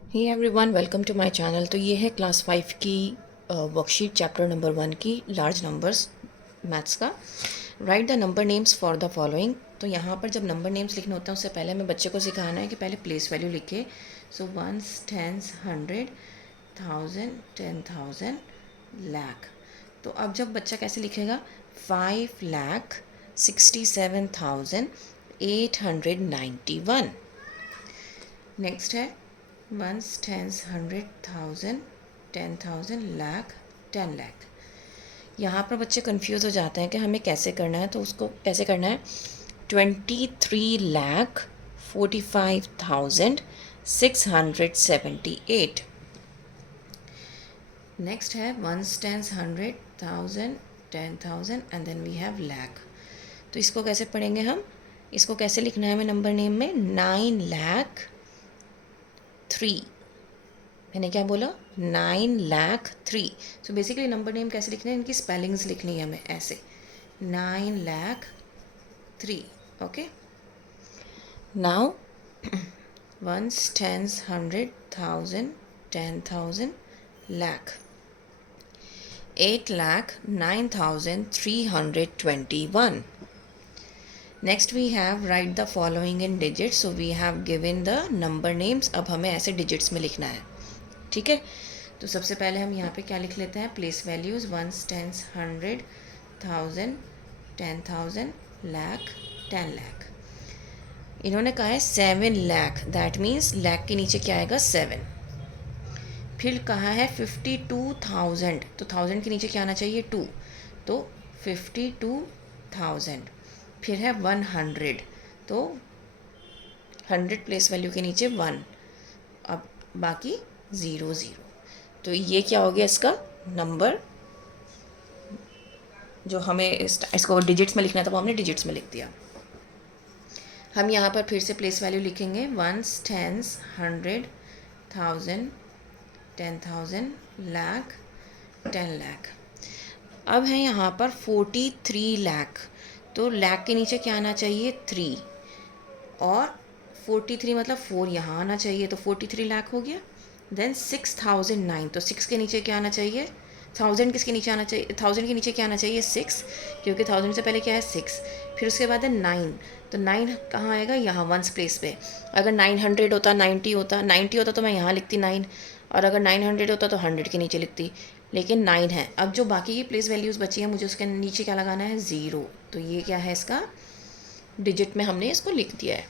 Hey everyone, welcome to my channel. तो ये है क्लास 5 की वर्कशीट चैप्टर नंबर 1 की लार्ज नंबर्स मैथ्स का। Right the number names for the following. तो यहाँ पर जब नंबर नेम्स लिखने होते हैं उससे पहले हमें बच्चे को सिखाना है कि पहले प्लेस वैल्यू लिखे। So ones, tens, 100, 1000, 10,000, lakh. तो अब जब बच्चा कैसे लिखेगा, 5,67,891। नेक्स्ट है वंस, टेंस, 100, 1000, 10,000, लाख, 10 लाख। यहाँ पर बच्चे कंफ्यूज हो जाते हैं कि हमें कैसे करना है। तो उसको कैसे करना है, 23,45,678। नेक्स्ट है ones, tens, 100, 1000, 10,000 and then we have lakh. तो इसको कैसे पढ़ेंगे हम, इसको कैसे लिखना है हमें नंबर नेम में, 9,03,। मैंने क्या बोला, 9,03,। सो बेसिकली नंबर नेम कैसे लिखना है, इनकी स्पेलिंग्स लिखनी है हमें ऐसे, 9,03,। Okay, now ones, tens, 100, 1000, 10,000, lakh, 8,09,321. Next we have write the following in digits. So we have given the number names. अब हमें ऐसे डिजिट्स में लिखना है, ठीक है। तो सबसे पहले हम यहाँ पे क्या लिख लेते हैं, place values, ones, tens, 100, 1000, 10,000, lakh, 10 lakh. इन्होंने कहा है 7 लाख, दैट मीन्स लाख के नीचे क्या आएगा, 7। फिर कहा है 52,000, तो 1000 के नीचे क्या आना चाहिए, 2, तो 52,000। फिर है 100, तो 100 प्लेस वैल्यू के नीचे 1, अब बाकी 0 0। तो ये क्या हो गया इसका नंबर, जो हमें इसको डिजिट्स में लिखना था वो हमने डिजिट्स में लिख दिया। हम यहाँ पर फिर से प्लेस वैल्यू लिखेंगे, वंस, टेंस, 100, 1000, 10,000, लाख, 10 लाख। अब है यहाँ पर 43 लाख, तो लाख के नीचे क्या आना चाहिए, 3, और 43 मतलब 4 यहाँ आना चाहिए, तो 43 लाख हो गया। देन 6,009, तो 6 के नीचे क्या आना चाहिए, 1000 किसके नीचे आना चाहिए, 1000 के नीचे क्या आना चाहिए, 6, क्योंकि 1000 से पहले क्या है, 6। फिर उसके बाद है 9, तो 9 कहाँ आएगा, यहाँ वंस प्लेस पे। अगर 900 होता, 90 होता, 90 होता तो मैं यहाँ लिखती 9, और अगर 900 होता तो 100 के नीचे लिखती, लेकिन 9 है। अब जो बाकी की प्लेस वैल्यूज़ बची हैं, मुझे उसके नीचे क्या लगाना है, 0। तो ये क्या है, इसका डिजिट में हमने इसको लिख दिया है,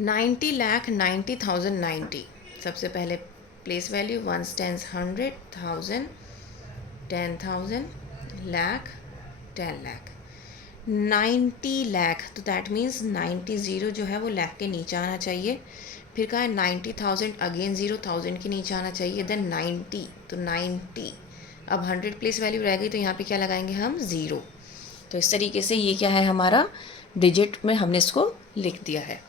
90,90,090। सबसे पहले place value, ones, tens, 100, 1000, 10,000, lakh, 10 lakh, 90 lakh. तो दैट मीन्स 90 जो है वो लाख के नीचे आना चाहिए। फिर कहा है 90,000, अगेन 0, 1000 के नीचे आना चाहिए, देन 90, तो 90। अब 100 प्लेस वैल्यू रह गई, तो यहाँ पे क्या लगाएंगे हम, 0। तो इस तरीके से ये क्या है हमारा डिजिट में हमने इसको लिख दिया है।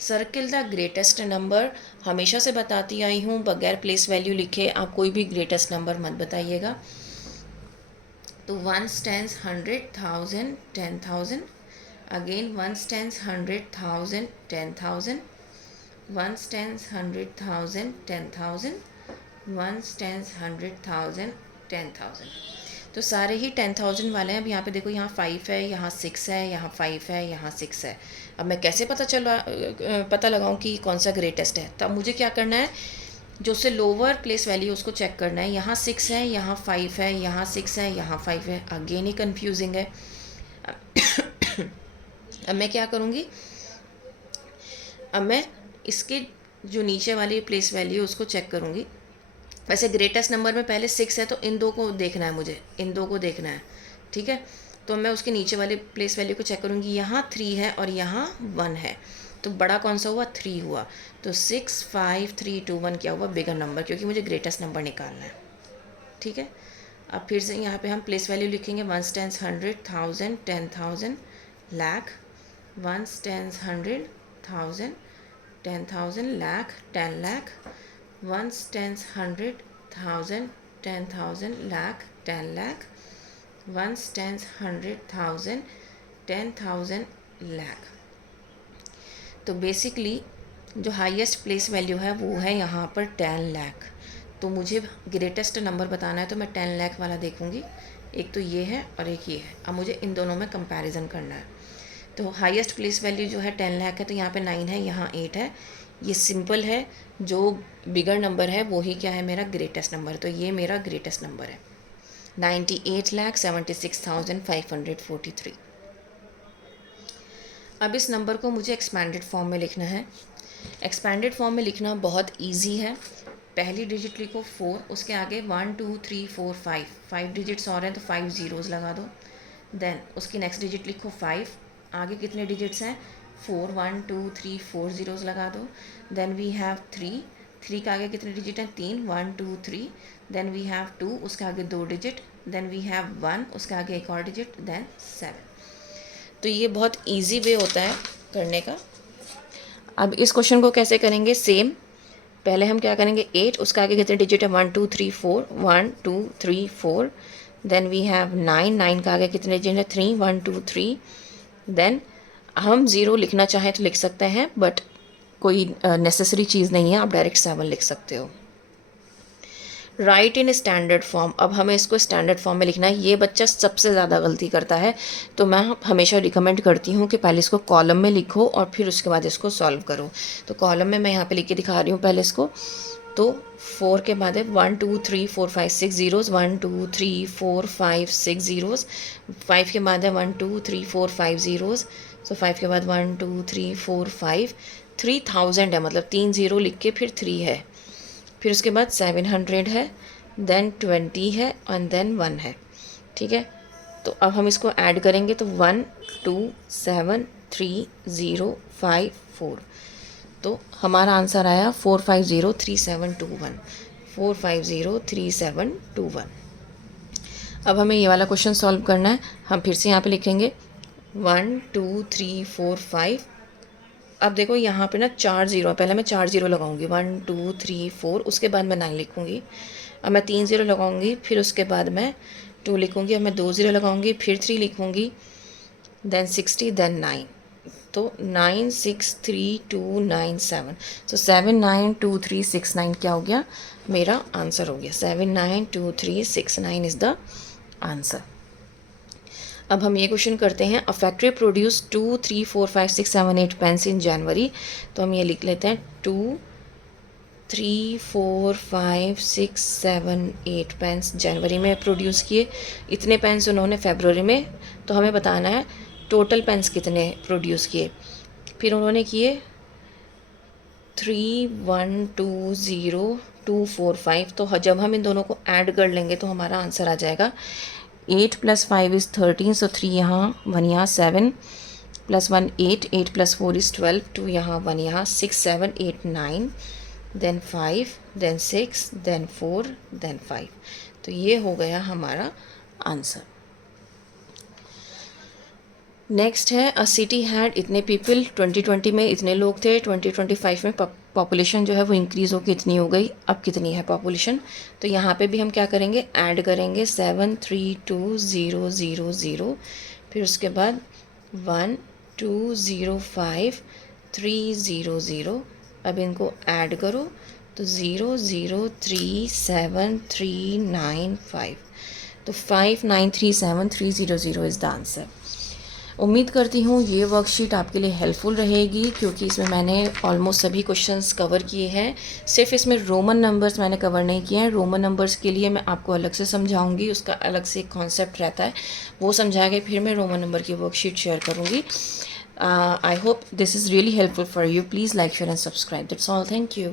सर्किल द ग्रेटेस्ट नंबर, हमेशा से बताती आई हूँ बगैर प्लेस वैल्यू लिखे आप कोई भी ग्रेटेस्ट नंबर मत बताइएगा। तो ones, tens, 100, 1000, 10,000, again ones, tens, 100, 1000, 10,000, ones, tens, 100, 1000, 10,000, ones, tens, 100, 1000, 10,000। तो सारे ही 10,000 वाले हैं। अब यहाँ पे देखो, यहाँ 5 है, यहाँ 6 है, यहाँ 5 है, यहाँ 6 है। अब मैं कैसे पता लगाऊं कि कौन सा ग्रेटेस्ट है। तब मुझे क्या करना है, जो उससे लोअर प्लेस वैल्यू उसको चेक करना है। यहाँ 6 है, यहाँ 5 है, यहाँ 6 है, यहाँ 5 है, अगेन ही कन्फ्यूजिंग है। अब मैं क्या करूँगी, अब मैं इसके जो नीचे वाली प्लेस वैल्यू उसको चेक करूँगी। वैसे ग्रेटेस्ट नंबर में पहले 6 है, तो इन दो को देखना है, मुझे इन दो को देखना है, ठीक है। तो मैं उसके नीचे वाले प्लेस वैल्यू को चेक करूँगी। यहाँ 3 है और यहाँ 1 है, तो बड़ा कौन सा हुआ, 3 हुआ। तो 6, 5, 3, 2, 1 क्या हुआ, बिगर नंबर, क्योंकि मुझे ग्रेटेस्ट नंबर निकालना है, ठीक है। अब फिर से यहाँ पे हम प्लेस वैल्यू लिखेंगे, ones, tens, 100, 1000, 10,000, lakh, ones, tens, 100, 1000, 10,000, lakh, 10 lakh, ones, tens, 100, 1000, 10,000, lakh, 10 lakh, ones, tens, 100, 1000, 10,000, lakh. तो बेसिकली जो हाईएस्ट प्लेस वैल्यू है वो है यहाँ पर 10 लाख। तो मुझे ग्रेटेस्ट नंबर बताना है तो मैं 10 लाख वाला देखूँगी। एक तो ये है और एक ये है। अब मुझे इन दोनों में कंपैरिजन करना है। तो हाईएस्ट प्लेस वैल्यू जो है 10 लाख है, तो यहाँ पे 9 है, यहाँ 8 है। ये सिंपल है, जो बिगर नंबर है वो ही क्या है, मेरा ग्रेटेस्ट नंबर। तो ये मेरा ग्रेटेस्ट नंबर है 98,76,543। अब इस नंबर को मुझे एक्सपैंडेड फॉर्म में लिखना है। एक्सपैंडेड फॉर्म में लिखना बहुत इजी है। पहली डिजिट लिखो 4, उसके आगे 1 2 3 4 5 डिजिट्स और हैं तो 5 ज़ीरोज़ लगा दो। देन उसकी नेक्स्ट डिजिट लिखो 5, आगे कितने डिजिट्स हैं 4, 1 2 3 4 ज़ीरोज़ लगा दो। देन वी हैव 3 के आगे कितने डिजिट हैं 3, 1 2 3। देन वी हैव 2, उसके आगे 2 डिजिट। देन वी हैव 1, उसके आगे एक और डिजिट। देन 7। तो ये बहुत इजी वे होता है करने का। अब इस क्वेश्चन को कैसे करेंगे, सेम। पहले हम क्या करेंगे 8, उसके आगे कितने डिजिट है 1 2 3 4, 1 2 3 4। देन वी हैव 9 का आगे कितने डिजिट है 3, 1 2 3। देन हम 0 लिखना चाहें तो लिख सकते हैं, बट कोई नेसेसरी चीज़ नहीं है, आप डायरेक्ट 7 लिख सकते हो। Right in standard form. अब हमें इसको स्टैंडर्ड फॉर्म में लिखना है। ये बच्चा सबसे ज़्यादा गलती करता है, तो मैं हमेशा रिकमेंड करती हूँ कि पहले इसको कॉलम में लिखो और फिर उसके बाद इसको सॉल्व करो। तो कॉलम में मैं यहाँ पे लिख के दिखा रही हूँ पहले इसको। तो 4 के बाद है 1 2 3 4 5 6 ज़ीरोज़, 1 2 3 4 5 6 ज़ीरोज़। 5 के बाद है 1 2 3 4 5 ज़ीरोज़। सो 5 के बाद 1 2 3 4 5। 3000 है, मतलब 3 ज़ीरो लिख के फिर 3 है। फिर उसके बाद 700 है, देन 20 है और देन 1 है। ठीक है, तो अब हम इसको ऐड करेंगे तो 1 2 7 3 0 5 4। तो हमारा आंसर आया 4503721। 4503721। अब हमें ये वाला क्वेश्चन सॉल्व करना है। हम फिर से यहाँ पे लिखेंगे 1 2 3 4 5। अब देखो यहाँ पे ना 4 ज़ीरो, पहले मैं 4 ज़ीरो लगाऊंगी 1 2 3 4, उसके बाद मैं 9 लिखूँगी। अब मैं 3 ज़ीरो लगाऊंगी, फिर उसके बाद मैं 2 लिखूँगी। अब मैं 2 ज़ीरो लगाऊंगी, फिर 3 लिखूँगी, देन 60, देन 9। तो 9 6 3 2 9 7। सो 7 9 2 3 6 9 क्या हो गया, मेरा आंसर हो गया। 7 9 2 3 6 9 इज़ द आंसर। अब हम ये क्वेश्चन करते हैं, अ फैक्ट्री प्रोड्यूस 2 3 4 5 6 7 8 पेन्स इन जनवरी। तो हम ये लिख लेते हैं 2 3 4 5 6 7 8 पेन्स जनवरी में प्रोड्यूस किए। इतने पेन्स उन्होंने फरवरी में, तो हमें बताना है टोटल पेन्स कितने प्रोड्यूस किए। फिर उन्होंने किए 3 1 2 0 2 4 5। तो जब हम इन दोनों को ऐड कर लेंगे तो हमारा आंसर आ जाएगा 8 + 5 इज़ 13। सो 3 यहाँ, 1 यहाँ, 7 + 1 8, 8 + 4 इज़ 12, 2 यहाँ, 1 यहाँ, 6 7 8 9, देन 5, देन 6, देन 4, देन 5। तो ये हो गया हमारा आंसर। नेक्स्ट है, अ सिटी हैड इतने पीपल, 2020 में इतने लोग थे, 2025 में पॉपुलेशन जो है वो इंक्रीज़ होकर इतनी हो गई। अब कितनी है पॉपुलेशन, तो यहाँ पे भी हम क्या करेंगे, ऐड करेंगे 7 3 2 0 0 0। फिर उसके बाद 1 2 0 5 3 0 0। अब इनको ऐड करो तो 0 0 3 7 3 9 5। तो 5 9 3 7 3 0 0 इज़ द आंसर। उम्मीद करती हूँ ये वर्कशीट आपके लिए हेल्पफुल रहेगी, क्योंकि इसमें मैंने ऑलमोस्ट सभी क्वेश्चंस कवर किए हैं। सिर्फ इसमें रोमन नंबर्स मैंने कवर नहीं किए हैं। रोमन नंबर्स के लिए मैं आपको अलग से समझाऊंगी, उसका अलग से एक कॉन्सेप्ट रहता है, वो समझा के फिर मैं रोमन नंबर की वर्कशीट शेयर करूँगी। I hope this is really helpful for you. Please like, share and subscribe. That's all. Thank you.